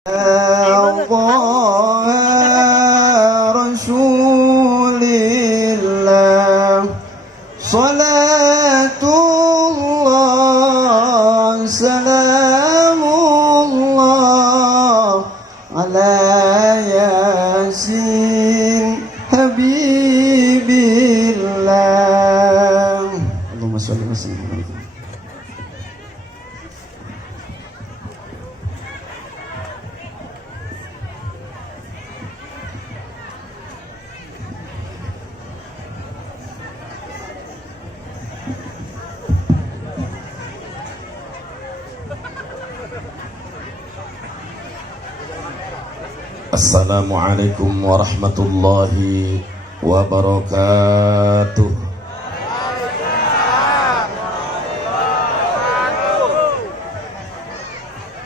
Rasulillah salatullah salamullah ala yasin habibillah. Allahumma sholli wa sallim. Assalamualaikum warahmatullahi wabarakatuh.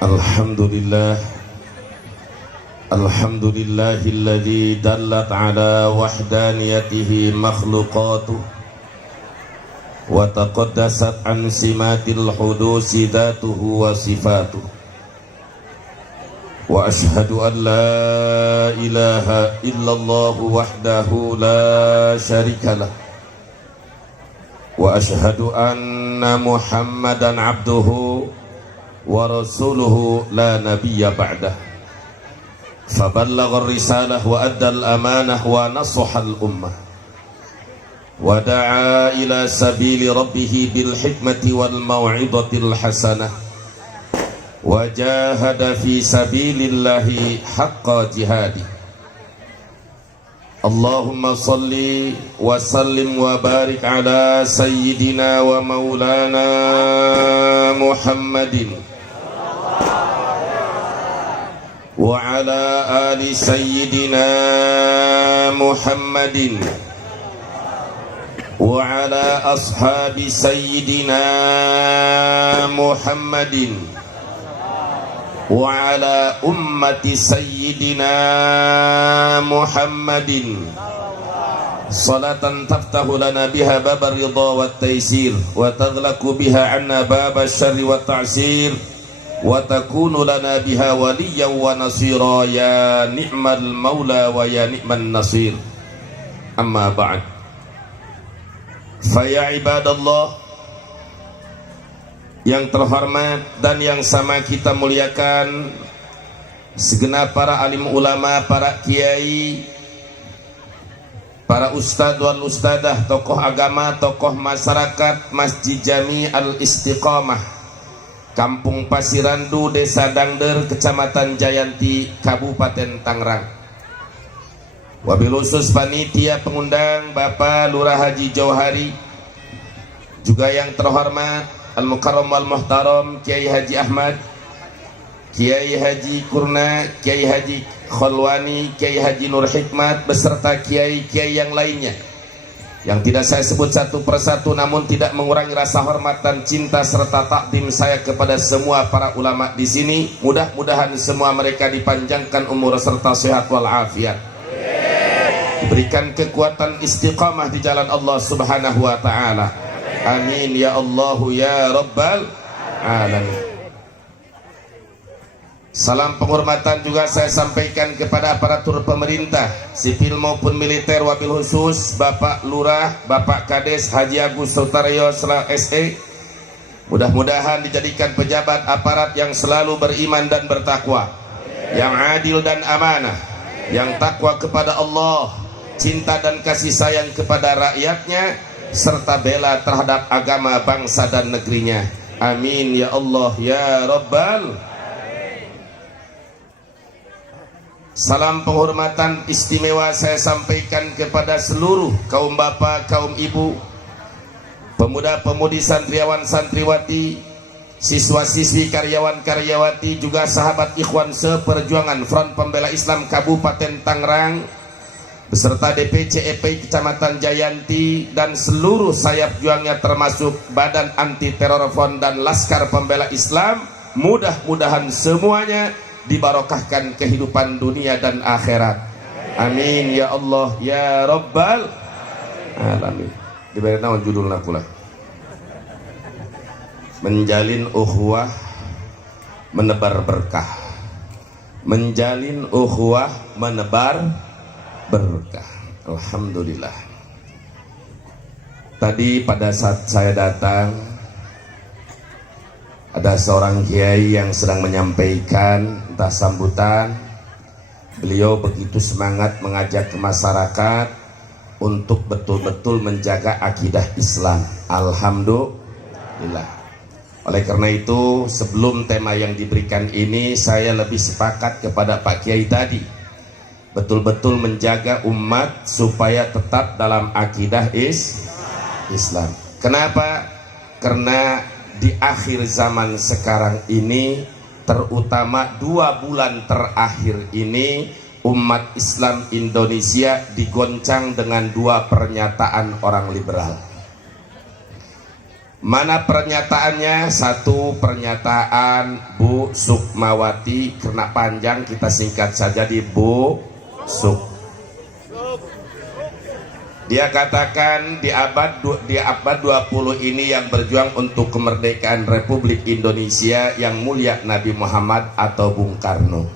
Alhamdulillah, alhamdulillahilladzi dallat ala wahdaniyatihi makhluqatuh wa taqaddasat an simatil hudusi dhatuhu wa sifatuh. Wa ashhadu an la ilaha illallah wahdahu la syarikalah wa ashhadu anna muhammadan abduhu wa rasuluhu la nabiyya ba'dah faballagha ar-risalah wa adda al-amanah wa nasaha al-ummah wa da'a ila sabili rabbih bil hikmati wal mau'izatil hasanah wajahada fi sabilillahi haqqa jihadi. Allahumma salli wa sallim wa barik ala sayyidina wa maulana Muhammadin wa ala ali sayyidina Muhammadin wa ala ashabi sayyidina Muhammadin wa ala ummati sayyidina Muhammadin salatan taftahu lana biha baba ridha wa taysir wa taghlaqu biha anna baba syarri wa ta'sir wa takunu lana biha waliyyan wa nasira ya ni'mal maula wa ya ni'man nasir. Amma ba'd, fa ya ibadallah yang terhormat dan yang sama kita muliakan, segenap para alim ulama, para kiai, para ustadz wal ustadah, tokoh agama, tokoh masyarakat, Masjid Jami Al-Istiqamah, Kampung Pasirandu, Desa Dangder, Kecamatan Jayanti, Kabupaten Tangerang. Wabil khusus panitia pengundang Bapak Lurah Haji Jauhari, juga yang terhormat Al-Mukarram wal-Muhtaram Kiai Haji Ahmad, Kiai Haji Kurna, Kiai Haji Kholwani, Kiai Haji Nur Hikmat, beserta kiai-kiai yang lainnya yang tidak saya sebut satu persatu, namun tidak mengurangi rasa hormat dan cinta serta takdim saya kepada semua para ulama di sini. Mudah-mudahan semua mereka dipanjangkan umur serta sehat walafiat, diberikan kekuatan istiqamah di jalan Allah Subhanahu wa taala. Amin ya Allah ya Rabbal alamin. Salam penghormatan juga saya sampaikan kepada aparatur pemerintah sipil maupun militer, wabil khusus Bapak Lurah, Bapak Kades Haji Agus Sutaryo SE. Mudah-mudahan dijadikan pejabat aparat yang selalu beriman dan bertakwa, yang adil dan amanah, yang takwa kepada Allah, cinta dan kasih sayang kepada rakyatnya, serta bela terhadap agama, bangsa dan negerinya. Amin ya Allah ya Rabbal. Salam penghormatan istimewa saya sampaikan kepada seluruh kaum bapak, kaum ibu, pemuda-pemudi, santriawan santriwati, siswa-siswi, karyawan-karyawati, juga sahabat ikhwan seperjuangan Front Pembela Islam Kabupaten Tangerang beserta DPC EPI Kecamatan Jayanti dan seluruh sayap juangnya, termasuk Badan Anti Teror Front dan Laskar Pembela Islam. Mudah-mudahan semuanya dibarokahkan kehidupan dunia dan akhirat. Amin ya Allah ya Rabbal alamin. Diberi nama judulnya pula, menjalin ukhuwah, menebar berkah. menjalin ukhuwah, menebar berkah. Alhamdulillah. Tadi pada saat saya datang, ada seorang kiai yang sedang menyampaikan entah sambutan. Beliau begitu semangat mengajak ke masyarakat untuk betul-betul menjaga akidah Islam. Alhamdulillah. Oleh karena itu, sebelum tema yang diberikan ini, saya lebih sepakat kepada Pak Kiai tadi, betul-betul menjaga umat supaya tetap dalam akidah Islam. Kenapa? Karena di akhir zaman sekarang ini, terutama 2 bulan terakhir ini, umat Islam Indonesia digoncang dengan 2 pernyataan orang liberal. Mana pernyataannya? Satu pernyataan Bu Sukmawati, karena panjang kita singkat saja di Bu Suk. Dia katakan di abad 20 ini yang berjuang untuk kemerdekaan Republik Indonesia yang mulia Nabi Muhammad atau Bung Karno.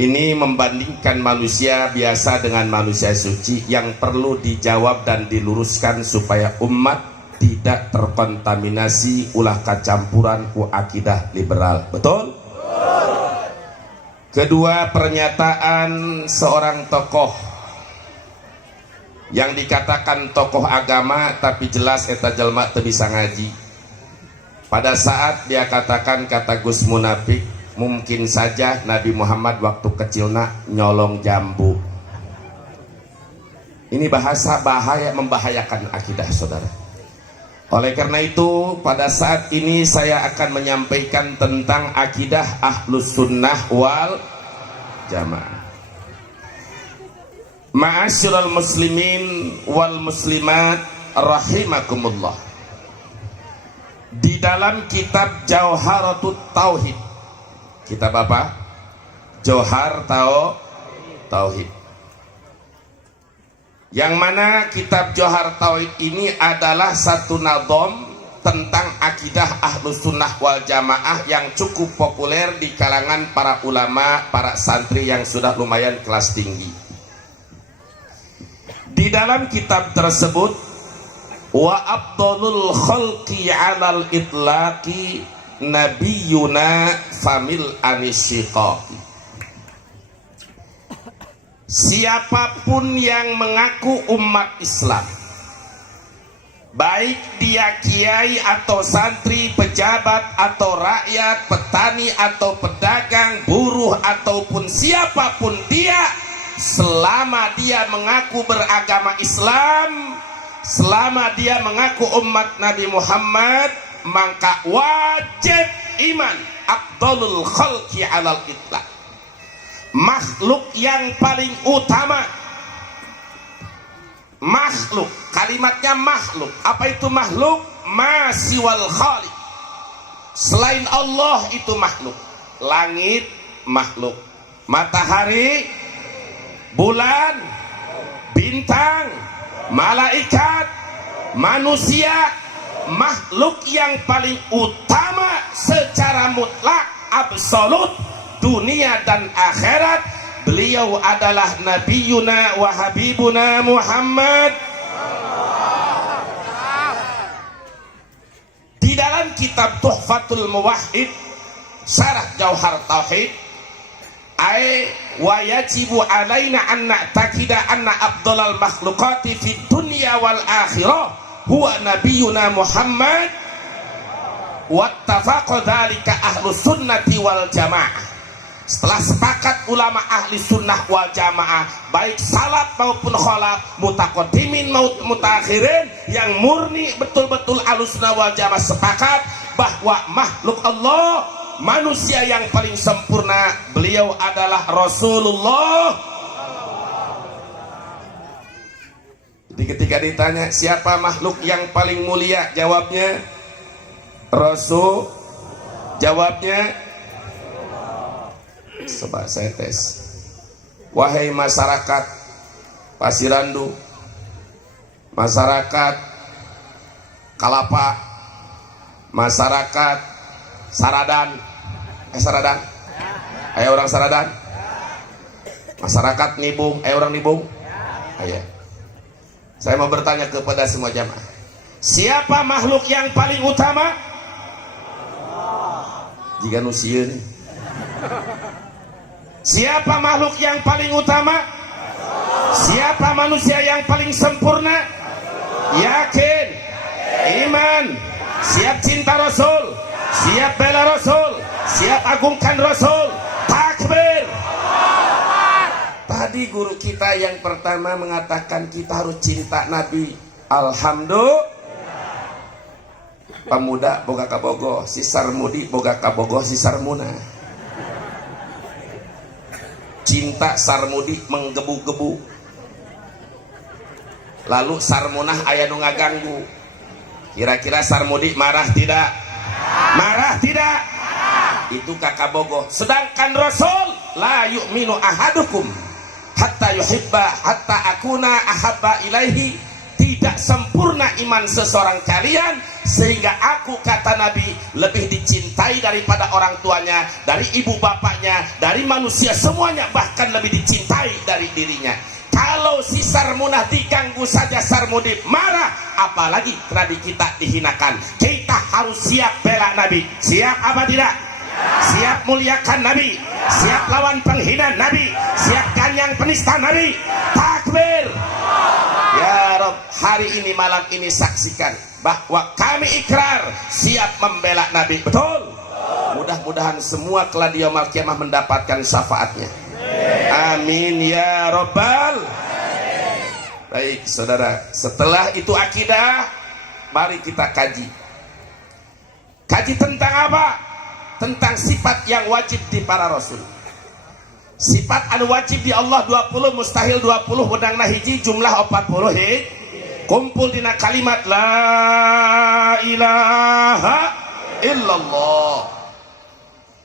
Ini membandingkan manusia biasa dengan manusia suci yang perlu dijawab dan diluruskan supaya umat tidak terkontaminasi ulah kecampuran ku akidah liberal. Betul? Kedua, pernyataan seorang tokoh yang dikatakan tokoh agama tapi jelas eta jelma teu bisa ngaji. Pada saat dia katakan kata Gus Munafik, mungkin saja Nabi Muhammad waktu kecilna nyolong jambu. Ini bahasa bahaya, membahayakan akidah saudara. Oleh karena itu, pada saat ini saya akan menyampaikan tentang akidah Ahlus Sunnah wal Jamaah. Ma'asyiral muslimin wal muslimat rahimakumullah. Di dalam kitab Jauharatut Tauhid, kitab apa? Jauhar Tauhid. Yang mana kitab Jauhar Tauhid ini adalah satu nadom tentang akidah Ahlus Sunnah wal Jamaah yang cukup populer di kalangan para ulama, para santri yang sudah lumayan kelas tinggi. Di dalam kitab tersebut, wa afdalul khalqi 'alal itlaqi nabiyuna famil anisyiqaqi. Siapapun yang mengaku umat Islam, baik dia kiai atau santri, pejabat atau rakyat, petani atau pedagang, buruh ataupun siapapun dia, selama dia mengaku beragama Islam, selama dia mengaku umat Nabi Muhammad, maka wajib iman afdalul khalqi 'alal itlaq. Makhluk yang paling utama, makhluk, kalimatnya makhluk. Apa itu makhluk? Ma siwal khaliq, selain Allah itu makhluk. Langit makhluk, matahari, bulan, bintang, malaikat, manusia. Makhluk yang paling utama secara mutlak, absolut, dunia dan akhirat, beliau adalah Nabiyuna wa Habibuna Muhammad. Di dalam kitab Tuhfatul Muwahhid, Syarah Jauhar Tauhid, ay wa yajibu alaina an na'takida anna afdalal makhluqati fid dunya wal akhirah huwa Nabiyuna Muhammad, wattafaqa dzalika ahlus sunnati wal jamaah. Setelah sepakat ulama ahli sunnah wal jamaah, baik salaf maupun khalaf, mutaqaddimin maupun mutaakhirin, yang murni betul-betul ahlus sunnah wal jamaah sepakat bahwa makhluk Allah, manusia yang paling sempurna, beliau adalah Rasulullah. Jadi ketika ditanya siapa makhluk yang paling mulia, jawabnya Rasul. Jawabnya, coba saya tes. Wahai masyarakat Pasirandu, masyarakat Kalapa, masyarakat Saradan, Aya orang saradan? Masyarakat nibung, aya orang nibung? Aya. Saya mau bertanya kepada semua jamaah. Siapa makhluk yang paling utama? Jika nusieun. Siapa makhluk yang paling utama? Siapa manusia yang paling sempurna? Yakin, iman, siap cinta Rasul, siap bela Rasul, siap agungkan Rasul, takbir. Tadi guru kita yang pertama mengatakan kita harus cinta Nabi. Alhamdulillah. Pemuda boga kabogoh, si sarmudi boga kabogoh si sarmuna. Cinta sarmudi menggebu-gebu. Lalu sarmunah aya nu ngaganggu. Kira-kira sarmudi marah tidak? Marah tidak? Itu kakabogoh. Sedangkan Rasul la yu'minu ahadukum hatta yuhibba hatta akuna ahabba ilaihi. Tidak sempurna iman seseorang kalian sehingga aku, kata Nabi, lebih dicintai daripada orang tuanya, dari ibu bapaknya, dari manusia semuanya, bahkan lebih dicintai dari dirinya. Kalau si sarmunah diganggu saja sarmudi marah, apalagi Nabi kita dihinakan. Kita harus siap bela Nabi. Siap apa tidak? Siap muliakan Nabi, siap lawan penghina Nabi, siap ganyang penista Nabi. Takbir. Ya Rob, hari ini malam ini saksikan bahwa kami ikrar siap membela Nabi. Betul? Mudah-mudahan semua kelak di yaumul kiamah mendapatkan syafaatnya. Amin ya Rabbal. Baik saudara, setelah itu akidah, mari kita kaji. Kaji tentang apa? Tentang sifat yang wajib di para rasul. Sifat anu wajib di Allah 20, mustahil 20, wedangna hiji, jumlah 40. Kumpul dina kalimat la ilaha illallah.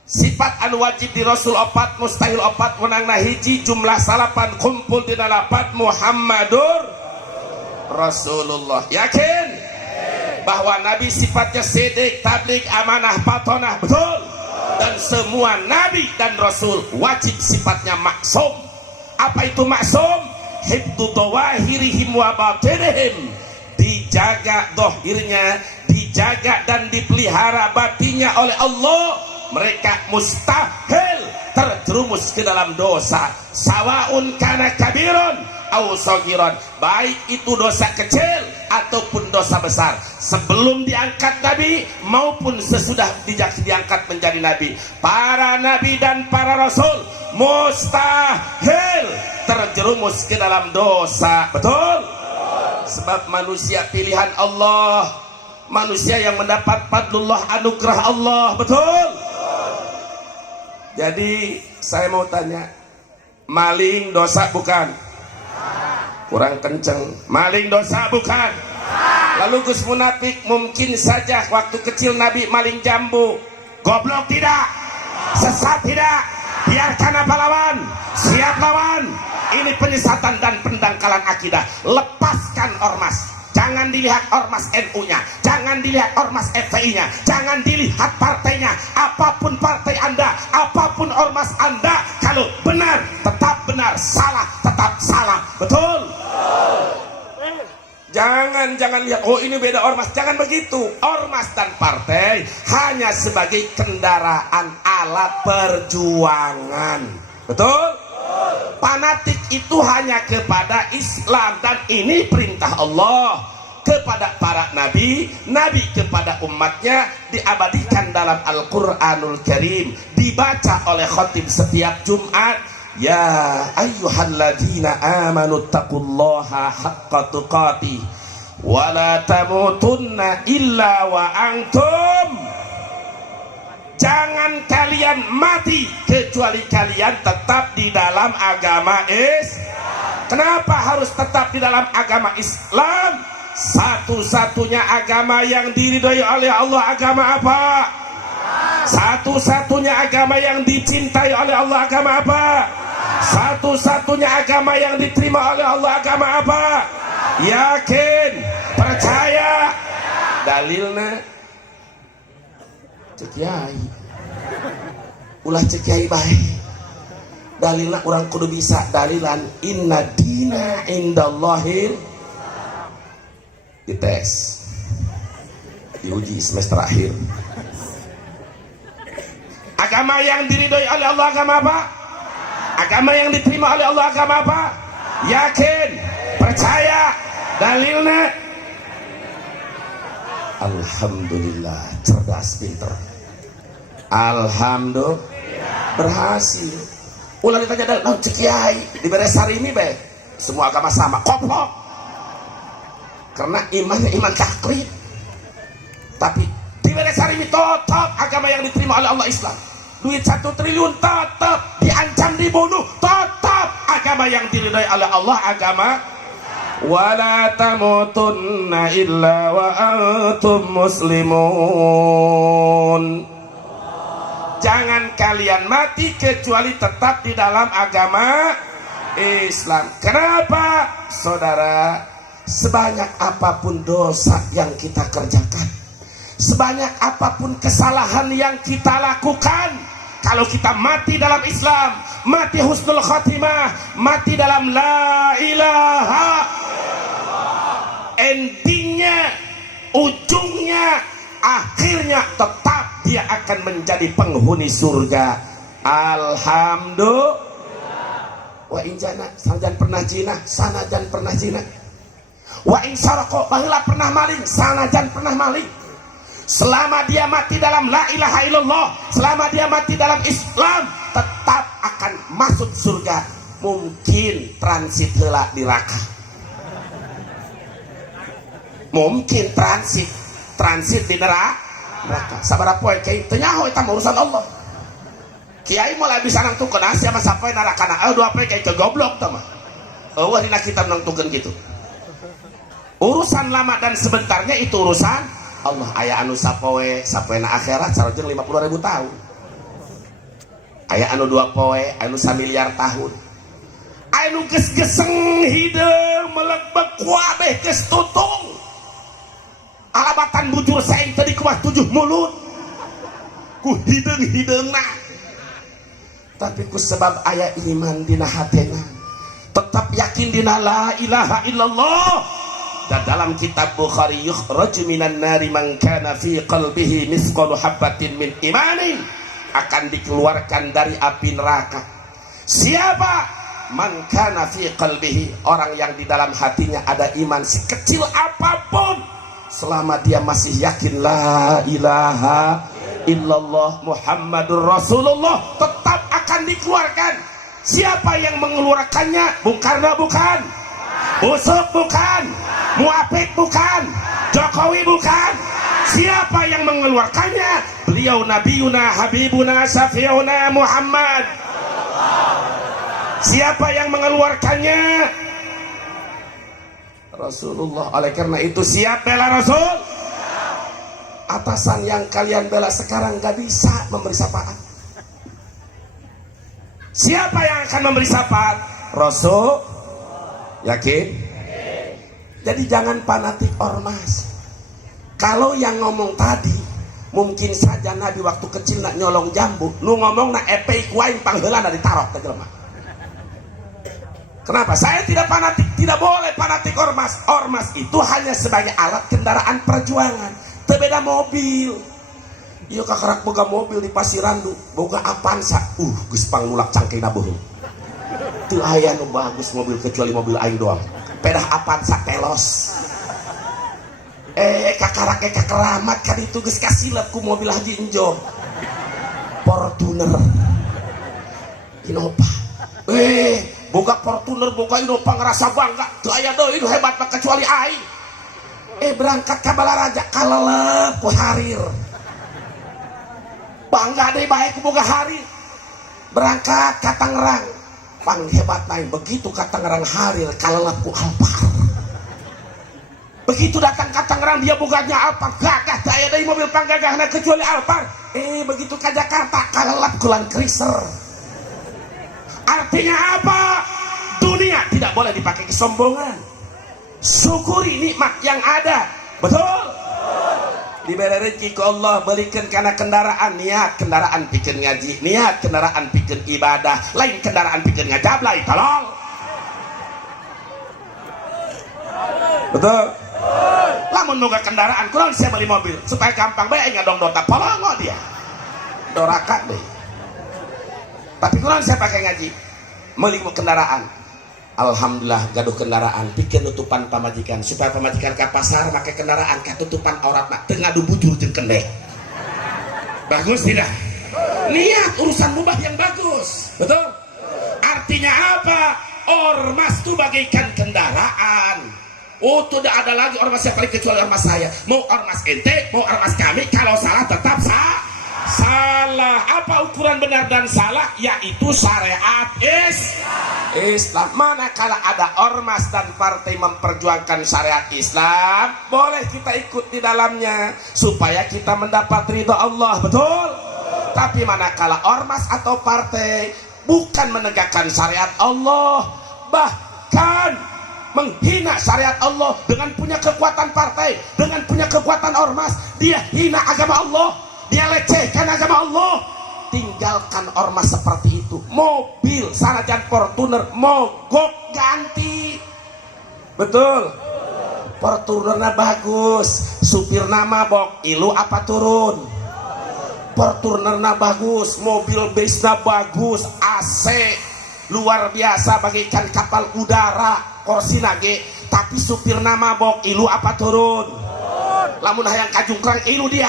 Sifat anu wajib di Rasul 4, mustahil 4, wedangna hiji, jumlah 8, kumpul dina 8, Muhammadur Rasulullah. Yakin bahwa Nabi sifatnya sidik, tabligh, amanah, patonah. Betul? Dan semua Nabi dan Rasul wajib sifatnya maksum. Apa itu maksum? Hibdu dawahirihim wa batinihim. Dijaga dohirnya, dijaga dan dipelihara batinnya oleh Allah. Mereka mustahil terjerumus ke dalam dosa. Sawaun kana kabirun au sagiron. Baik itu dosa kecil ataupun dosa besar, sebelum diangkat Nabi maupun sesudah diangkat menjadi Nabi, para Nabi dan para Rasul mustahil terjerumus ke dalam dosa. Betul? Sebab manusia pilihan Allah, manusia yang mendapat fadlullah, anugerah Allah. Betul? Jadi saya mau tanya, maling dosa bukan? Kurang kenceng. Maling dosa bukan? Lalu Gus Munafik, mungkin saja waktu kecil Nabi maling jambu. Goblok tidak? Sesat tidak? Biarkan apa lawan? Siap lawan. Ini penyesatan dan pendangkalan akidah. Lepaskan ormas. Jangan dilihat ormas NU-nya, jangan dilihat ormas FPI-nya, jangan dilihat partainya. Apapun partai Anda, apapun ormas Anda, kalau benar tetap benar, salah tetap salah. Betul? Jangan lihat, oh ini beda ormas. Jangan begitu. Ormas dan partai hanya sebagai kendaraan alat perjuangan. Betul? Fanatik itu hanya kepada Islam, dan ini perintah Allah kepada para nabi, nabi kepada umatnya, diabadikan dalam Al-Quranul Karim, dibaca oleh khatib setiap Jumat. Ya ayyuhalladzina amanu taqullaha haqqa tuqatih wa la tamutunna illa wa antum. Jangan kalian mati kecuali kalian tetap di dalam agama Islam. Kenapa harus tetap di dalam agama Islam? Satu-satunya agama yang diridhoi oleh Allah agama apa? Satu-satunya agama yang dicintai oleh Allah agama apa? Satu-satunya agama yang diterima oleh Allah agama apa? Yakin? Percaya? Dalilnya cek yai. ulah cek kiai bae. Dalilna urang kudu bisa dalilan inna dina indallahil, dites diuji semester akhir. Agama yang diridhoi oleh Allah agama apa? Agama yang diterima oleh Allah agama apa? Yakin, percaya, dalilnya alhamdulillah, cerdas, pinter. Alhamdulillah berhasil. Ulah ditanya dalil cek kiai dibere sarimi be. Semua agama sama, koplok. Karena iman taklid. Tapi dibere sarimi tetap agama yang diterima oleh Allah Islam. Duit 1 triliun tetap diancam dibunuh, tetap agama yang diridhai oleh Allah agama. Wala tamutunna illa wa antum muslimun. Jangan kalian mati kecuali tetap di dalam agama Islam. Kenapa? Saudara, sebanyak apapun dosa yang kita kerjakan, sebanyak apapun kesalahan yang kita lakukan, kalau kita mati dalam Islam, mati husnul khatimah, mati dalam la ilaha, endingnya, ujungnya, akhirnya tetap dia akan menjadi penghuni surga. Alhamdulillah. Wa in jana sanajan pernah zina, sanajan pernah zina. Wa in sarqa baheula pernah maling, sanajan pernah maling. Selama dia mati dalam la ilaha illallah, selama dia mati dalam Islam, tetap akan masuk surga. Mungkin transit heula di neraka. Mungkin transit di neraka. Sabaraha poe kiai teu nyaho eta urusan Allah. Kiai mulai bisa nangtukeun asa mah sapoe narakana. Dua poe kiai kegoblok tah mah. Eueuh dina kitab nangtukeun kitu. Urusan lama dan sebentarnya itu urusan Allah. Aya anu sapoe na akhirat sarojeng 50.000 tahun. Aya anu 2 poe, anu 1 miliar tahun. Anu geus geseng hideung melegbek kuabeh geus tutung. Alabatan bujur saing tadi kuah 7 mulut ku hideung-hideungna, tapi ku sebab aya iman dina hatena, tetap yakin dina la ilaha illallah. Dan dalam kitab Bukhari, yukhraju minan nari man kana fi qalbihi mithqalu habatin min imanin, akan dikeluarkan dari api neraka siapa? Man kana fi qalbihi, orang yang di dalam hatinya ada iman sekecil apapun, selama dia masih yakin la ilaha illallah Muhammadur Rasulullah, tetap akan dikeluarkan. Siapa yang mengeluarkannya? Bung Karno bukan, Usuk bukan, Muafik bukan, Jokowi bukan. Siapa yang mengeluarkannya? Beliau Nabiuna Habibuna Syafiuna Muhammad. Siapa yang mengeluarkannya? Rasulullah. Oleh karena itu siap bela Rasul. Atasan yang kalian bela sekarang gak bisa memberi syafaat. Siapa yang akan memberi syafaat? Rasul. Yakin? Jadi jangan fanatik ormas. Kalau yang ngomong tadi mungkin saja Nabi waktu kecil nak nyolong jambu, lu ngomong nak epei kuain pangheulana ditarok ke jelema. Kenapa? Saya tidak fanatik, tidak boleh fanatik ormas. Ormas itu hanya sebagai alat kendaraan perjuangan. Terbeda mobil. Iya kakarak boga mobil di Pasirandu, boga Avanza. Geus panglulak cangkina beuheung. Teu aya nu bagus mobil kecuali mobil aing doang. Pedah Avanza telos. Kakarak kakeramat kan itu geus kasilep ku mobil Haji Enjo. Fortuner. Innova. Boga Fortuner, boga Innova ngerasa bangga. Teu aya deui nu hebat mah kecuali aing. Berangkat ka Balaraja kalelep ku Harir. Bangga deui bae ku boga Harir. Berangkat ka Tangerang. Panghebat naik begitu ka Tangerang Harir kalelep ku Alphard. Begitu datang ke Tangerang dia boganya Alphard. Gagah teu aya deui mobil panggagahna kecuali Alphard. Begitu ke Jakarta kalelep ku Land Cruiser. Artinya apa? Dunia tidak boleh dipakai kesombongan. Syukuri nikmat yang ada. Betul? diberi rezeki ku Allah, belikan kana kendaraan, niat kendaraan pikeun ngaji, niat kendaraan pikeun ibadah, lain kendaraan pikeun ngajablay tolong. Betul? Lamun boga kendaraan kurang saya beli mobil supaya gampang bae ngadong dota polongo dia. Dorakan deh. Tapi kurang saya pakai ngaji, meuli kendaraan. Alhamdulillah gaduh kendaraan bikin nutupan pamajikan supaya pamajikan ke pasar pakai kendaraan katutupan auratna teu ngadu bujur jeung kendek. Bagus tidak? Niat urusan mubah yang bagus. Betul? Artinya apa? Ormas itu bagaikan kendaraan. Oh, tidak ada lagi ormas yang paling kecuali ormas saya. Mau ormas ente, mau ormas kami, kalau salah tetap salah. Apa ukuran benar dan salah? Yaitu syariat Islam. Manakala ada ormas dan partai memperjuangkan syariat Islam, boleh kita ikut di dalamnya supaya kita mendapat ridho Allah. Betul? Tapi manakala ormas atau partai bukan menegakkan syariat Allah, bahkan menghina syariat Allah dengan punya kekuatan partai, dengan punya kekuatan ormas, dia hina agama Allah, dia lecehkan agama Allah. Tinggalkan ormas seperti itu. Mobil sanajan Fortuner mogok ganti. Betul? Fortunernya bagus, supir nama bok ilu apa turun? Fortunernya bagus, mobil base-nya bagus, AC luar biasa bagaikan kapal udara. Kursi nage, tapi supir nama bok ilu apa turun? Lamun hayang kajungkrang ilu dia.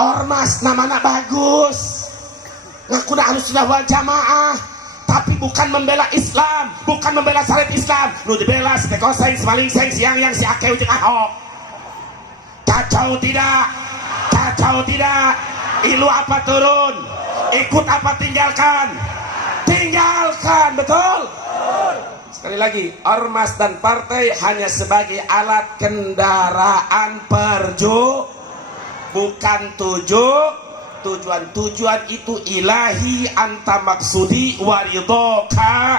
Ormas namanya bagus, ngakuna Ahlussunnah wal Jamaah, tapi bukan membela Islam, bukan membela syariat Islam. Nu dibela si tekoseng, si malingseng, si yang si akeu jeung Ahok. Kacau tidak? Kacau tidak? Ilu apa turun? Ikut apa tinggalkan? Tinggalkan, betul? Sekali lagi, ormas dan partai hanya sebagai alat kendaraan bukan tujuan itu ilahi anta maksudi waridoka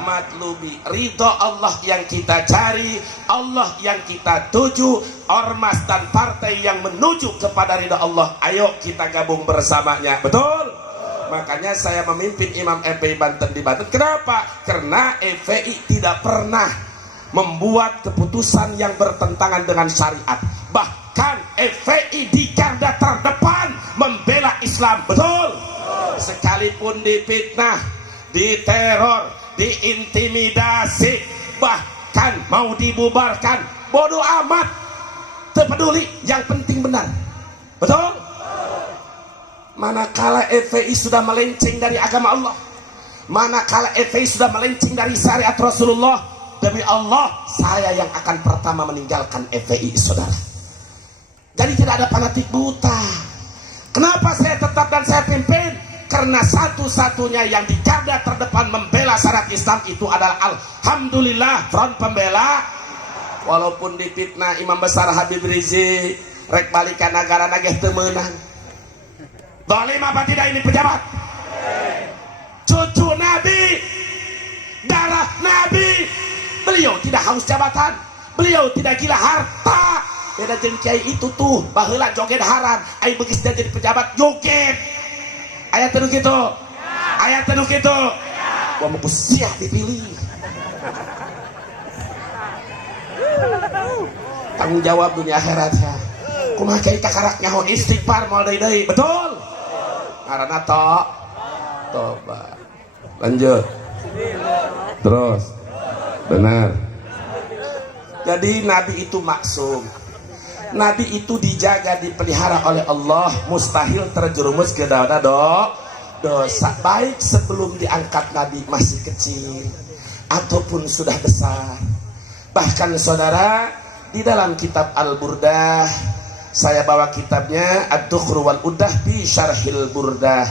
matlubi. Ridho Allah yang kita cari, Allah yang kita tuju. Ormas dan partai yang menuju kepada ridho Allah, ayo kita gabung bersamanya. Betul? Makanya saya memimpin Imam FPI Banten di Banten. Kenapa? Karena FPI tidak pernah membuat keputusan yang bertentangan dengan syariat. Bahkan FPI di garda terdepan membela Islam. Betul? Sekalipun difitnah, diteror, diintimidasi, bahkan mau dibubarkan, bodoh amat, tak peduli, yang penting benar. Betul? Manakala FPI sudah melenceng dari agama Allah, manakala FPI sudah melenceng dari syariat Rasulullah, demi Allah saya yang akan pertama meninggalkan FPI, saudara. Jadi tidak ada fanatik buta. Kenapa saya tetap dan saya pimpin? Karena satu-satunya yang di garda terdepan membela syariat Islam itu adalah alhamdulillah front pembela. Walaupun difitnah Imam Besar Habib Rizik, rek balikan negara nageh teu meunang. Zalim apa tidak ini pejabat? Cucu Nabi, darah Nabi. Beliau tidak haus jabatan, beliau tidak gila harta. Beda jeung kiai itu tuh, baheula joget haram, ai beugis jadi pejabat joget. Aya teu kitu? Aya teu kitu? Gua mau sia dipilih. Tanggung jawab dunia akhirat ya. Kumaha kiai kakarak nyaho istighfar moal deui-deui. Betul? Karena tobat. Lanjut. Terus. Benar. Jadi Nabi itu maksum. Nabi itu dijaga, dipelihara oleh Allah, mustahil terjerumus ke dosa. Baik sebelum diangkat Nabi masih kecil ataupun sudah besar. Bahkan saudara, di dalam kitab Al-Burdah, saya bawa kitabnya Ad-Dukhru wal Uddah bi Syarhil Burdah.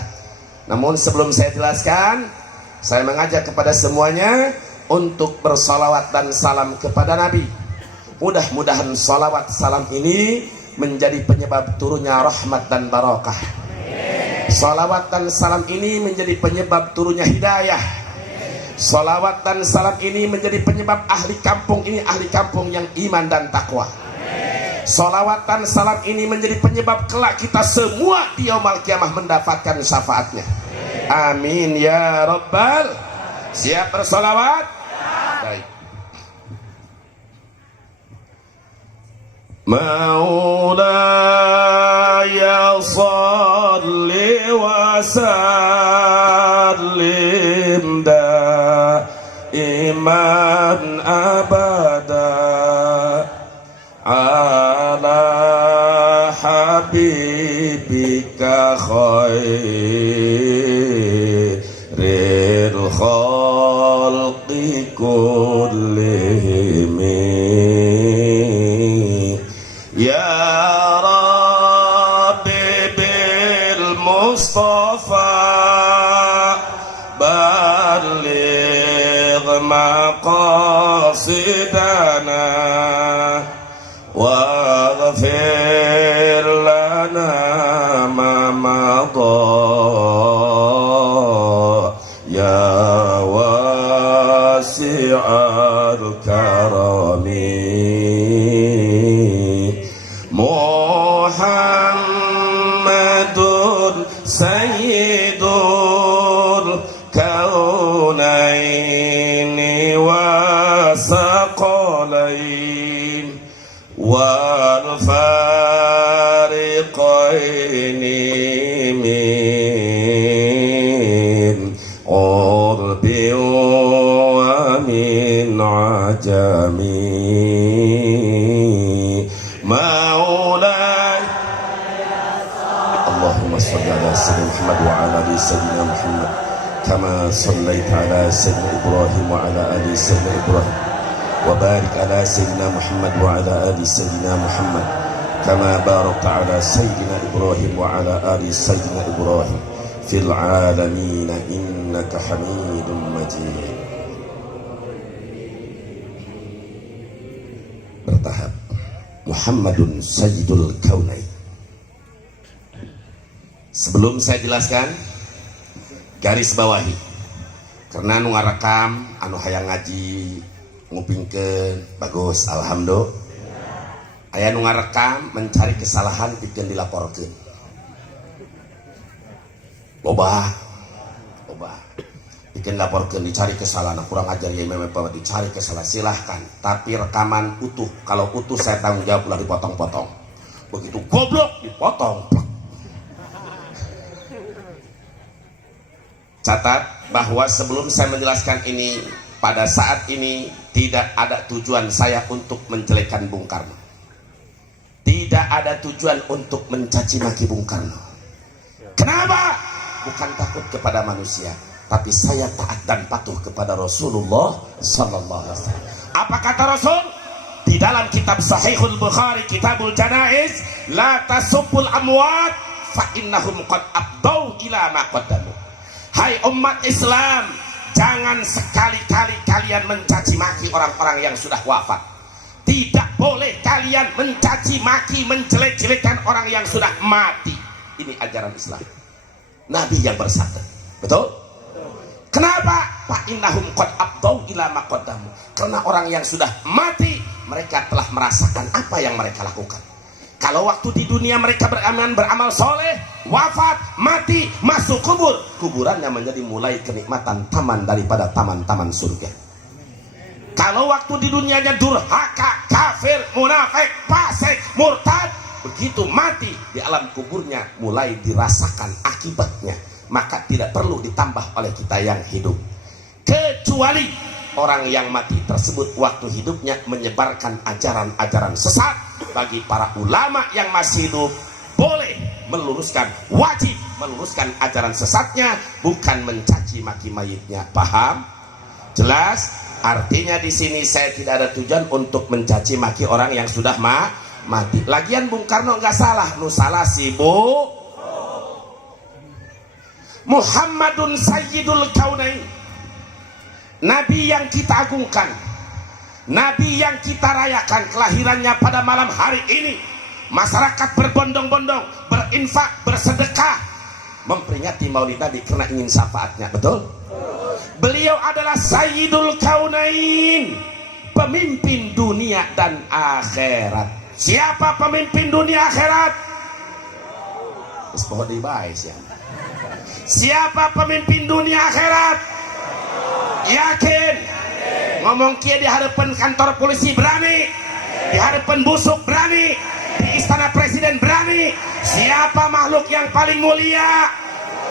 Namun sebelum saya jelaskan, saya mengajak kepada semuanya untuk bersalawat dan salam kepada Nabi. Mudah-mudahan salawat salam ini menjadi penyebab turunnya rahmat dan barakah. Salawat dan salam ini menjadi penyebab turunnya hidayah. Salawat dan salam ini menjadi penyebab ahli kampung ini ahli kampung yang iman dan takwa. Salawat dan salam ini menjadi penyebab kelak kita semua di yaumul kiamah mendapatkan syafaatnya. Amin ya rabbal. Siap bersolawat? Baik. Maulaya salli wa sallim daiman abada ala habibika khairil khalqi kullihim ya Rabbi bil Mustafa baligh maqasidana waghfir lana ma madha ya wasi'al karami Muhammadun sayyidul kaunaini wa saqalain wal fariqaini min urbi wa min ajami maulai Allahumma salli ala sayyidina Muhammad wa ala ali sayyidina Muhammad kama sallaita ala sayyidina Ibrahim wa ala ali sayyidina Ibrahim wa barik ala sayyidina Muhammad wa ala ali sayyidina Muhammad kama barakta ala sayyidina Ibrahim wa ala ali sayyidina Ibrahim fil alamin innaka Hamidum Majid. Bertahap. Muhammadun sayyidul kaunain. Sebelum saya jelaskan, garis bawahi karena nu ngarekam anu hayang ngaji ngupingkeun bagus alhamdulillah. Aya nu ngarekam mencari kesalahan pikeun dilaporkeun. Loba pikeun laporkeun dicari kesalahan kurang ajar ya meme dicari kesalahan silahkan, tapi rekaman utuh. Kalau utuh saya tanggung jawab ulah dipotong-potong. Begitu goblok dipotong. Catat bahwa sebelum saya menjelaskan ini, pada saat ini tidak ada tujuan saya untuk menjelekkan Bung Karno. Tidak ada tujuan untuk mencaci maki Bung Karno. Kenapa? Bukan takut kepada manusia, tapi saya taat dan patuh kepada Rasulullah sallallahu alaihi wasallam. Apa kata Rasul? Di dalam kitab Sahihul Bukhari, Kitabul Janaiz, la tasubbul amwat fa innahum qad abdau ila ma qaddamu. Hai umat Islam, jangan sekali-kali kalian mencaci maki orang-orang yang sudah wafat. Tidak boleh kalian mencaci maki, menjelek-jelekan orang yang sudah mati. Ini ajaran Islam. Nabi yang bersabda. Betul? Kenapa? Fa innahum qad abdau ila ma qaddamu. Karena orang yang sudah mati, mereka telah merasakan apa yang mereka lakukan. Kalau waktu di dunia mereka beramal soleh, wafat, mati, masuk kubur, kuburannya menjadi mulai kenikmatan taman daripada taman-taman surga. Kalau waktu di dunianya durhaka, kafir, munafik, fasik, murtad, begitu mati di alam kuburnya mulai dirasakan akibatnya. Maka tidak perlu ditambah oleh kita yang hidup, kecuali orang yang mati tersebut waktu hidupnya menyebarkan ajaran-ajaran sesat. Bagi para ulama yang masih hidup boleh meluruskan, wajib meluruskan ajaran sesatnya, bukan mencaci maki mayitnya. Paham? Jelas? Artinya di sini saya tidak ada tujuan untuk mencaci maki orang yang sudah mati. Lagian Bung Karno nggak salah, nu salah si Bu Muhammadun sayyidul kaunain. Nabi yang kita agungkan, Nabi yang kita rayakan kelahirannya pada malam hari ini. Masyarakat berbondong-bondong, berinfak, bersedekah, memperingati maulid Nabi karena ingin syafaatnya. Betul? Beliau adalah Sayyidul Kaunain, pemimpin dunia dan akhirat. Siapa pemimpin dunia akhirat? Sepoh dibahas ya. Siapa pemimpin dunia akhirat? Yakin? Ngomong kia di hadapan kantor polisi berani, di hadapan busuk berani, di istana presiden berani. Siapa makhluk yang paling mulia?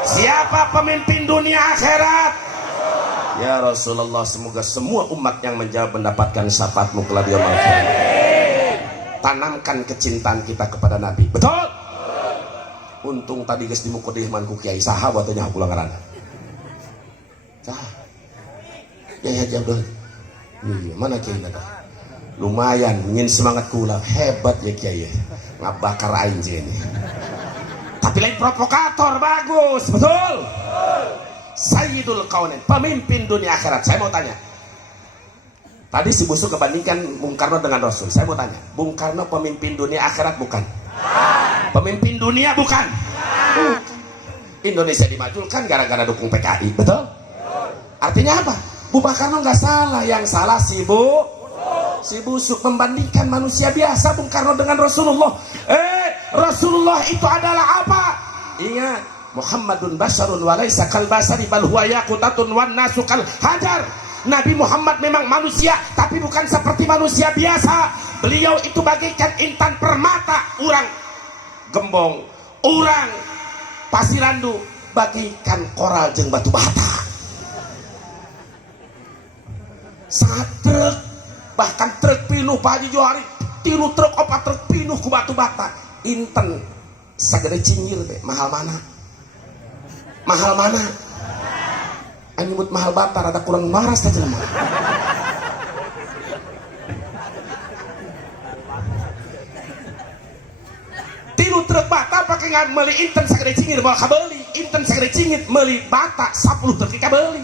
Siapa pemimpin dunia akhirat? Ya Rasulullah, semoga semua umat yang menjawab mendapatkan syafaatmu kelak di yaumil qiyamah. Tanamkan kecintaan kita kepada Nabi. Betul? Untung tadi geus dimukudih man ku kiai saha batunya pulang ngarana. Sah. Ya jauh. Iya, mana kiai nada? Lumayan, ingin semangat kula. Hebat ya kiai. Ngabakar aing ini. Tapi lain provokator, bagus, betul? Sayyidul Kaunain, pemimpin dunia akhirat. Saya mau tanya. Tadi si Busuk kebandingkan Bung Karno dengan Rasul. Saya mau tanya, Bung Karno pemimpin dunia akhirat bukan? Pemimpin dunia bukan? Indonesia dimajukan gara-gara dukung PKI, betul? Artinya apa? Bung Karno nggak salah, yang salah si Busuk membandingkan manusia biasa Bung Karno dengan Rasulullah. Rasulullah itu adalah apa? Ingat, Muhammadun basyarun wa laisa kal basari bal huwa yaqutatun wan nasu kal hajar. Nabi Muhammad memang manusia, tapi bukan seperti manusia biasa. Beliau itu bagaikan intan permata, urang gembong, urang pasirandu, bagaikan koral jeung batu bata. Sangat truk, bahkan truk pinuh Pak Haji Johari, tilu truk opat truk pinuh ku batu bata. Inten sagede cingir deh, mahal mana? Mahal mana? Anyebut mahal batar ada kurang maras saja mah. Tilu truk bata pakai nggak meli inten sagede cingir mau kabeli, inten sagede cingit meli bata 10 truk kabeli.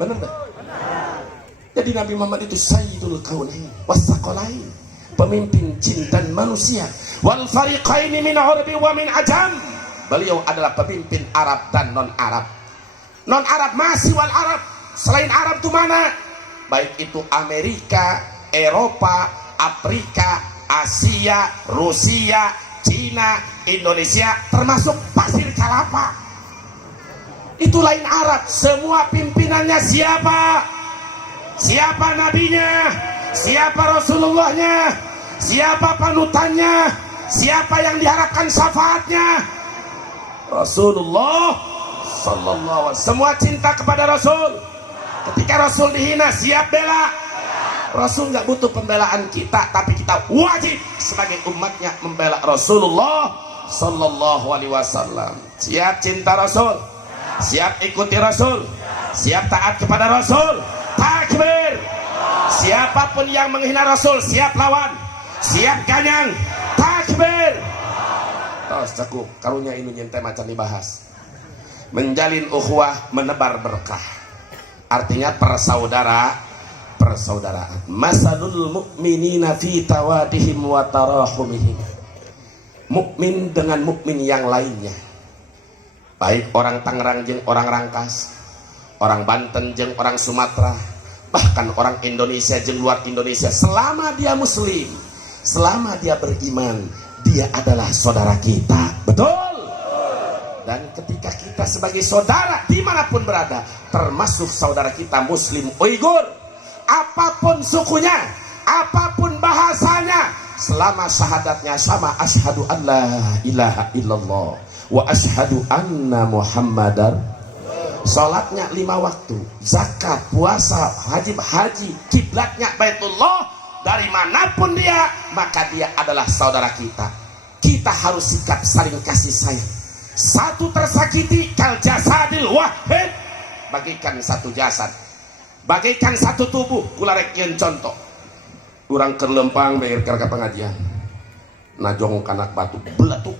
Bener nggak? Jadi Nabi Muhammad itu Sayyidul Kaunain wasaqalain, pemimpin jin dan manusia, wal fariqaini min Arabi wa min Ajam. Beliau adalah pemimpin Arab dan non-Arab. Non-Arab masih wal Arab. Selain Arab itu mana? Baik itu Amerika, Eropa, Afrika, Asia, Rusia, Cina, Indonesia, termasuk Pasir Kalapa. Itu lain Arab. Semua pimpinannya siapa? Siapa nabinya? Siapa Rasulullahnya? Siapa panutannya? Siapa yang diharapkan syafaatnya? Rasulullah sallallahu alaihi wasallam. Semua cinta kepada Rasul. Ketika Rasul dihina, siap bela. Rasul nggak butuh pembelaan kita, tapi kita wajib sebagai umatnya membela Rasulullah sallallahu alaihi wasallam. Siap cinta Rasul, siap ikuti Rasul, siap taat kepada Rasul. Takbir. Siapapun yang menghina Rasul, siap lawan, siap ganyang. Takbir. Tos cakup karunya ini nyente macan dibahas. Menjalin ukhuwah, menebar berkah. Artinya persaudaraan. Masalul mu'minina fi tawadihim wa tarahumihim. Mukmin dengan mukmin yang lainnya. Baik orang Tangerang jeung orang Rangkas, orang Banten jeung orang Sumatera, bahkan orang Indonesia jeung luar Indonesia, selama dia muslim, selama dia beriman, dia adalah saudara kita. Betul? Dan ketika kita sebagai saudara dimanapun berada, termasuk saudara kita muslim Uighur, apapun sukunya, apapun bahasanya, selama syahadatnya sama, asyhadu an la ilaha illallah wa asyhadu anna muhammadar, salatnya 5 waktu, zakat, puasa, haji, kiblatnya Baitullah, dari manapun dia, maka dia adalah saudara kita. Kita harus sikap saling kasih sayang. Satu tersakiti kal jasadil wahid, bagaikan satu jasad, bagaikan satu tubuh. Kula rek ieun contoh, urang keur lempang beer ka pengajian, najong kanak batu beletuk.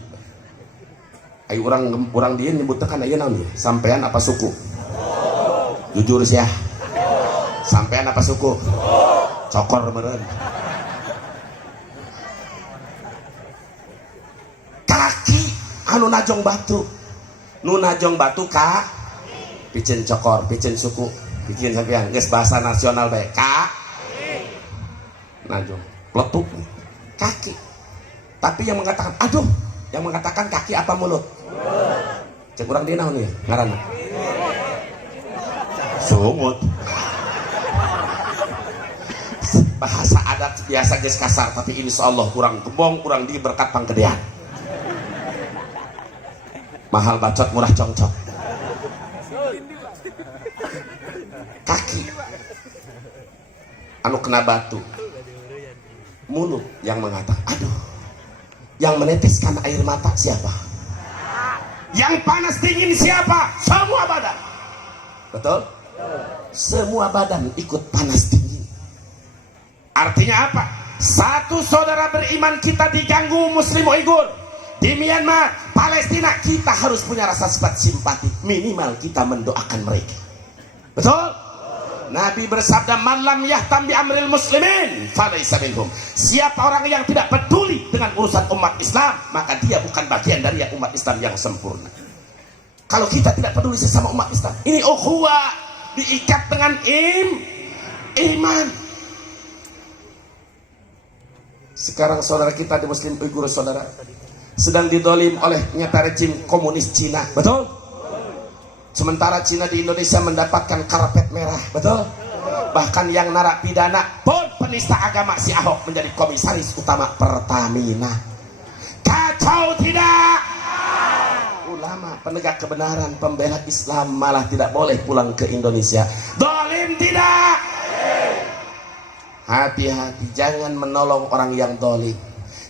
Ai urang dieu nyebutna kan aya naon ya? Sampean apa suku? Jujur sih ya. Sampean apa suku? Cokor meureun. Kaki anu najong batu, nu najong batu ka picen cokor, picen suku, picen sampean geus bahasa nasional bae ka najong peletuk kaki. Tapi yang mengatakan aduh, yang mengatakan kaki apa mulut? Cek urang dia naon ya ngaranna? Sungut. Bahasa adat biasa geus kasar, tapi insya Allah kurang gembong, kurang di berkat panggedean. Mahal bacot, murah congcok. Kaki anu kena batu, mulut yang mengatakan aduh, yang meneteskan air mata siapa? Yang panas dingin siapa? Semua badan. Betul? Semua badan ikut panas dingin. Artinya apa? Satu saudara beriman kita diganggu Muslim Uighur di Myanmar, Palestina, kita harus punya rasa sifat simpati. Minimal kita mendoakan mereka. Betul? Nabi bersabda, "Man lam yahtam bi amril muslimin falaysa minhum." Siapa orang yang tidak peduli dengan urusan umat Islam, maka dia bukan bagian dari umat Islam yang sempurna. Kalau kita tidak peduli sesama umat Islam, ini ukhuwah, diikat dengan iman. Sekarang saudara kita di Muslim Uighur, saudara, sedang didolim oleh nyata rejim komunis Cina. Betul? Sementara Cina di Indonesia mendapatkan karpet merah. Betul? Bahkan yang narapidana pun penista agama si Ahok menjadi komisaris utama Pertamina. Kacau tidak? Ulama penegak kebenaran, pembela Islam malah tidak boleh pulang ke Indonesia. Dolim tidak? Hati-hati, jangan menolong orang yang dolim,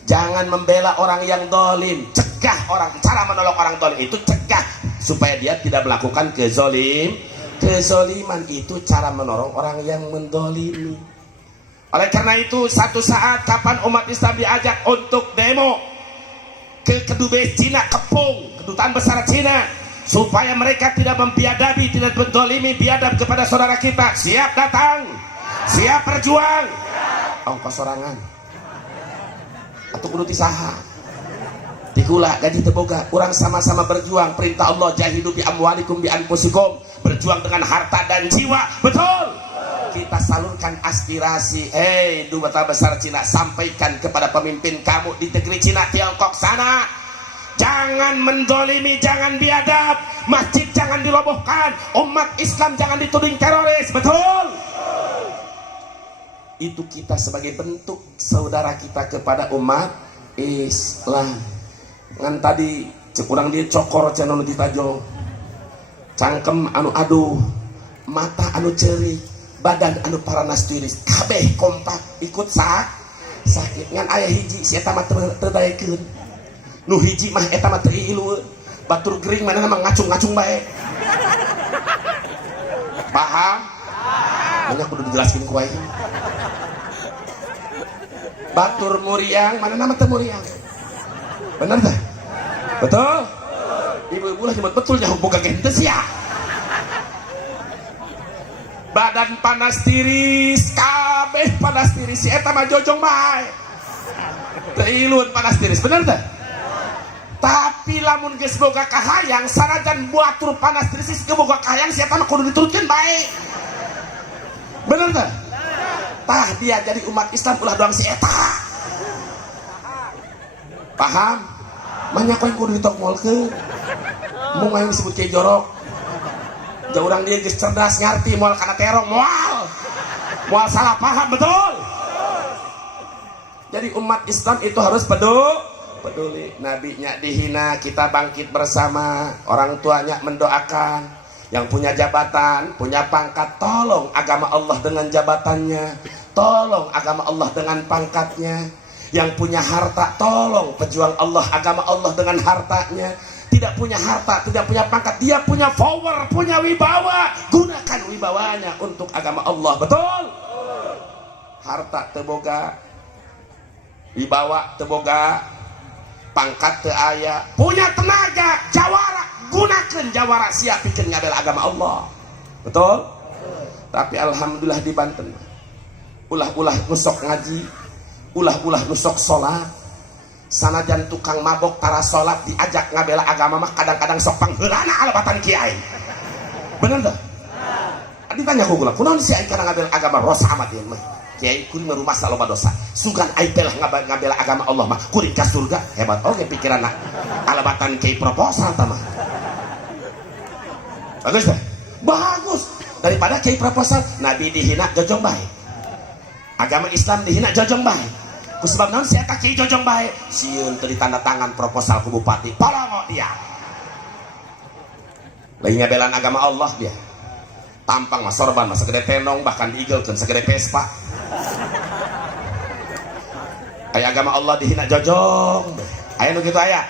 jangan membela orang yang dolim. Cegah orang, cara menolong orang dolim itu cegah supaya dia tidak melakukan kezoliman. Itu cara menolong orang yang mendolimi. Oleh karena itu, satu saat kapan umat Islam diajak untuk demo ke kedubes Cina, Kepung, kedutaan besar Cina, supaya mereka tidak membiadabi, tidak mendolimi, biadab kepada saudara kita, siap datang, siap berjuang, ongkos sorangan atau kudu tisaha dikulah gaji teboga, orang sama-sama berjuang. Perintah Allah, jahidu bi amwalikum bi anfusikum, berjuang dengan harta dan jiwa. Betul? Kita salurkan aspirasi. Duta besar Cina, sampaikan kepada pemimpin kamu di negeri Cina, Tiongkok sana, jangan mendolimi, jangan biadab, masjid jangan dirobohkan, umat Islam jangan dituding teroris. Betul? Itu kita sebagai bentuk saudara kita kepada umat Islam. Ngan tadi cekurang dia cokor channel ditajo, cangkem anu aduh, mata anu ceri, badan anu paranas tiris, kabeh kompak ikut sakit. Ngan ayah hiji si eta mah terdayekeun, nu hiji mah eta mah teu ilu, batur gering mana mah ngacung-ngacung bae. Paham? Banyak kudu dijelaskeun ku aing. Batur muriang mana nama teu muriang. Bener tak? Betul? Ibu-ibu lah nyebut betul jauh boga gentes ya. Badan panas tiris, kabeh panas tiris, si eta mah jojong bae. Teilun panas tiris, bener tak? Tapi lamun geus boga kahayang, sanajan batur panas tiris geus boga kahayang, si eta mah kudu diturutkeun bae. Bener tak? Tah dia jadi umat Islam ulah doang si eta. Paham? Banyak yang kudu ditokmolkeun. Mun aya disebut kiai jorok. Da urang dia geus cerdas ngarti moal kana terong moal. Moal salah paham, betul? Jadi umat Islam itu harus peduli. Nabinya dihina, kita bangkit bersama. Orang tuanya mendoakan. Yang punya jabatan, punya pangkat, tolong agama Allah dengan jabatannya, tolong agama Allah dengan pangkatnya. Yang punya harta, tolong pejuang Allah, agama Allah dengan hartanya. Tidak punya harta, tidak punya pangkat, dia punya power, punya wibawa, gunakan wibawanya untuk agama Allah. Betul? Harta teboga, wibawa teboga, pangkat teu aya, punya tenaga, jawara, gunakan jawara siap bikin ngabel agama Allah. Betul? Tapi alhamdulillah di Banten, ulah-ulah nusok ngaji, ulah-ulah nusok sholat, sanajan tukang mabok tara sholat diajak ngabela agama mah kadang-kadang sok pangheulana alabatan kiai. Bener dah? Ditanya hukula, kunaon si ai kana ngabela agama rosa amat ieu mah. kiai kuring rumah saloba dosa sugan aipelah ngabela agama Allah mah kuring ka surga hebat oge pikiran alabatan kiai proposal tamah bagus teh bagus daripada kiai proposal nabi dihina jojong bae agama Islam dihina jojong bae ku sebab naon si eta kiai jojong bae sieun teu ditanda tangan proposal ku bupati polongo dia lagi ngabelan agama Allah dia tampang mah sorban mah segede tenong bahkan diigelkeun segede Vespa aya agama Allah dihina jojong aya nu kitu aya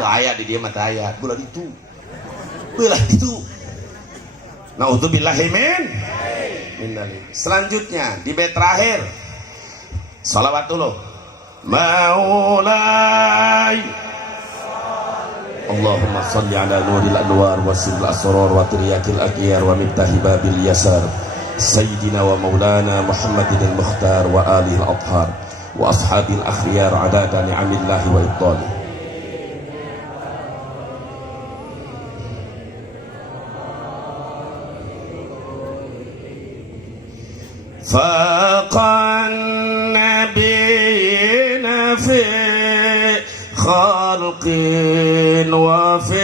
tuh aya di dieu mah teh aya beulah ditu naudzubillahi min dalik. Selanjutnya di bait terakhir shalawat dulu maulai Allahumma salli ala nuril anwar wa sirril asrar wa tiryakil akhyar wa miftahi babil yasar sayyidina wa maulana Muhammadin al-mukhtar wa alihi al-athhar wa ashabil akhyar adada ni'amillahi wa ibtali faqan nabiyina fi khalqin wa fi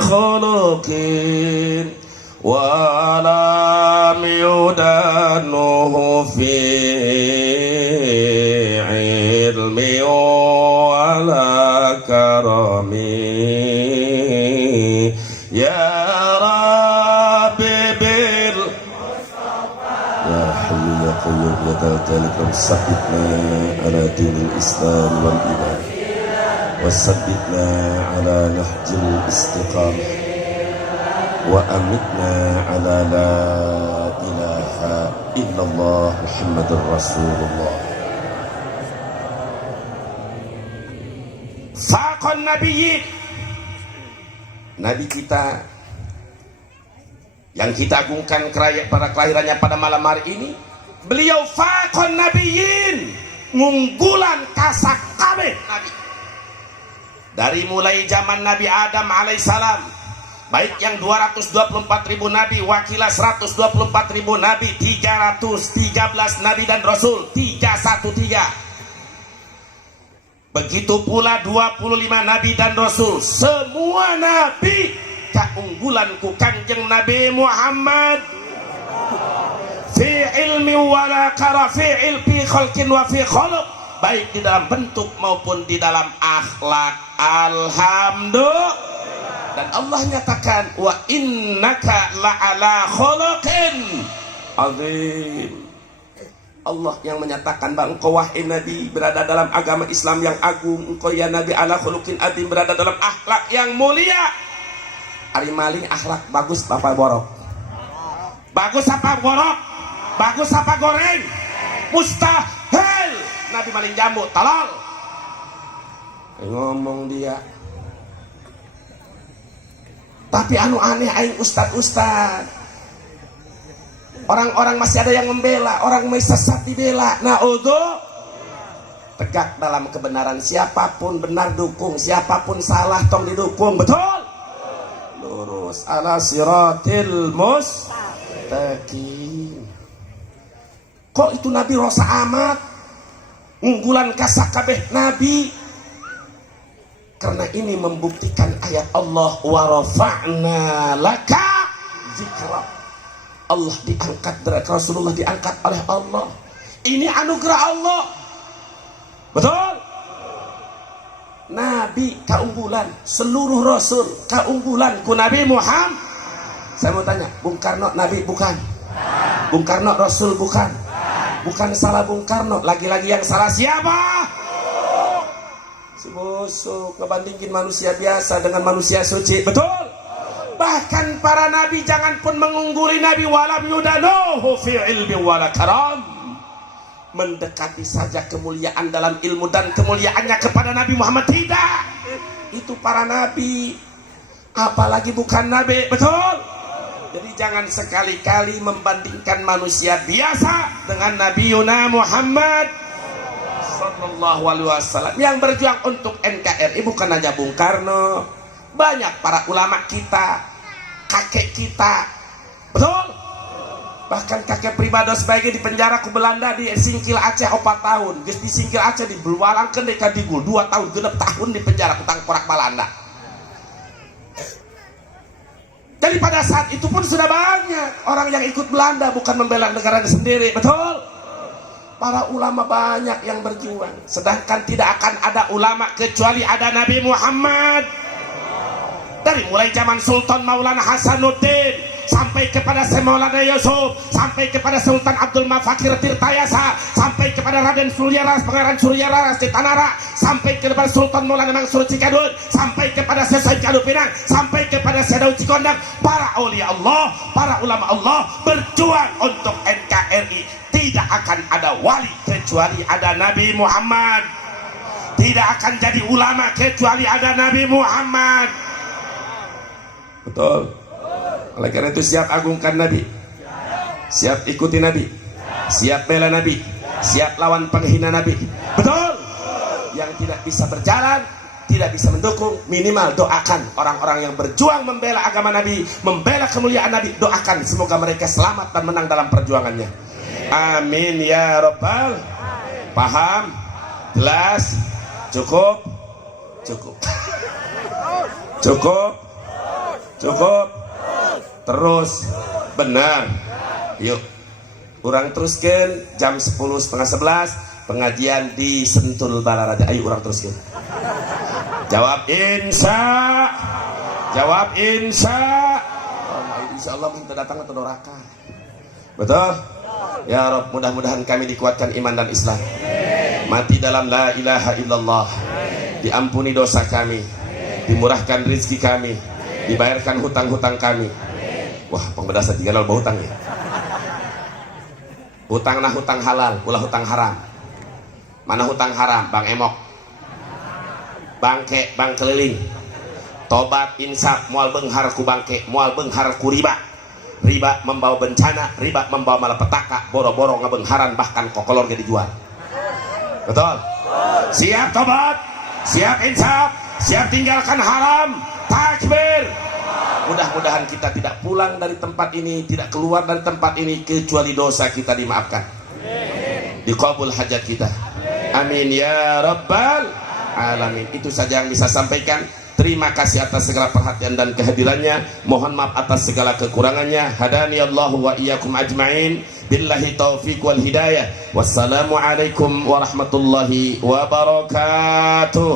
khuluqin wa lam yudanuhu fi ilmi wa la karami ya rabbi bil ya hayyu ya qayyum ya dal jalali sabbitna ala dinil islam wal iman wasabbitna ala nahjil istiqamah wa amitna ala la ilaha illallah Muhammadur Rasulullah. Faqan nabiyyin, nabi kita yang kita agungkan pada kelahirannya pada malam hari ini, beliau faqan nabiyyin, ngunggulan kasak kabeh nabi. Dari mulai zaman Nabi Adam alaihissalam, baik yang 224.000 nabi, wakilah 124.000 nabi, 313 nabi dan rasul, 313. Begitu pula 25 nabi dan rasul, semua nabi keunggulanku kanjeng Nabi Muhammad fi ilmi wala kara fi ilmi khalqin wa fi khuluq, baik di dalam bentuk maupun di dalam akhlak. Alhamdulillah. Dan Allah nyatakan wa innaka la'ala khuluqin azim. Allah yang menyatakan bahwa engkau wahai Nabi berada dalam agama Islam yang agung, engkau ya Nabi ala khuluqin azim, berada dalam akhlak yang mulia. Ari maling akhlak bagus apa borok? Bagus apa borok? Bagus apa goreng? Mustahil Nabi maling jambu, tolong. Ngomong dia. Tapi anu aneh aing ustad. Orang-orang masih ada yang membela, orang masih sesat dibela. Naudzu, tegak dalam kebenaran, siapapun benar dukung, siapapun salah tong didukung, betul? Lurus ala siratil mustaqim. Kok itu Nabi rosa amat? Unggulan kasak kabeh Nabi. Karena ini membuktikan ayat Allah wa rafa'na laka zikra. Allah diangkat, Rasulullah diangkat oleh Allah. Ini anugerah Allah. Betul? Nabi keunggulan, seluruh rasul keunggulan ku Nabi Muhammad. Saya mau tanya, Bung Karno Nabi bukan? Bung Karno Rasul bukan? Bukan salah Bung Karno, lagi-lagi yang salah siapa? Si busuk ngebandingin manusia biasa dengan manusia suci. Betul? Bahkan para nabi jangan pun mengungguli Nabi walam yudanuhu fi ilmi wala karam. Mendekati saja kemuliaan dalam ilmu dan kemuliaannya kepada Nabi Muhammad tidak. Itu para nabi, apalagi bukan nabi. Betul? Jadi jangan sekali-kali membandingkan manusia biasa dengan Nabi Yuna Muhammad Sallallahu Alaihi Wasallam yang berjuang untuk NKRI. Bukan hanya Bung Karno, banyak para ulama kita, kakek kita. Betul? Bahkan kakek pribadi sebagai di penjara ku Belanda di Singkil Aceh 4 tahun. Geus di Singkil Aceh di Beluarangkeun di Kadigul 2 tahun, 6 tahun di penjara ku tangkorak Belanda. Jadi pada saat itu pun sudah banyak orang yang ikut Belanda, bukan membela negaranya sendiri, betul? Para ulama banyak yang berjuang, sedangkan tidak akan ada ulama kecuali ada Nabi Muhammad. Dari mulai zaman Sultan Maulana Hasanuddin sampai kepada Syekh Maulana Yusuf, sampai kepada Sultan Abdul Mafakir Tirtayasa, sampai kepada Raden Suryaras, Pangeran Suryaras di Tanara, sampai kepada Sultan Maulana Mansur Cikadut, sampai kepada Syekh Said Kadu Pinang, sampai kepada Syekh Daud Cikondang. Para aulia Allah, para ulama Allah berjuang untuk NKRI. Tidak akan ada wali kecuali ada Nabi Muhammad. Tidak akan jadi ulama kecuali ada Nabi Muhammad. Betul. Oleh karena itu siap agungkan Nabi, siap ikuti Nabi, siap bela Nabi, siap lawan penghina Nabi. Betul. Yang tidak bisa berjalan, tidak bisa mendukung, minimal doakan orang-orang yang berjuang membela agama Nabi, membela kemuliaan Nabi. Doakan semoga mereka selamat dan menang dalam perjuangannya. Amin ya Rabbal. Paham? Jelas? Cukup? Cukup. Cukup? Cukup? Terus? Benar. Yuk, urang teruskan jam 10:30 pengajian di Sentul Balaraja. Ayo urang teruskan. Jawab insya. Jawab insya. Insya Allah minta datang atau doraka. Betul? Ya Rabb, mudah-mudahan kami dikuatkan iman dan Islam. Mati dalam la ilaha illallah. Diampuni dosa kami, dimurahkan rezeki kami, dibayarkan hutang-hutang kami. Wah, pembedasa 3 lol hutang ya. Hutang nah hutang halal, ulah hutang haram. Mana hutang haram? Bang emok, bangke, bang keliling. Tobat insaf, mual benghar ku bangke, mual benghar ku riba. Riba membawa bencana, riba membawa malapetaka, boro-boro ngebengharan, bahkan kokolor gak dijual. Betul? Siap tobat, siap insaf, siap tinggalkan haram. Takbir. Mudah-mudahan kita tidak pulang dari tempat ini, tidak keluar dari tempat ini kecuali dosa kita dimaafkan, dikabul hajat kita. Amin ya Rabbal Alamin. Itu saja yang bisa sampaikan. Terima kasih atas segala perhatian dan kehadirannya. Mohon maaf atas segala kekurangannya. Hadani Allahu wa iyyakum ajma'in. Billahi taufiq wal hidayah. Wassalamualaikum warahmatullahi wabarakatuh.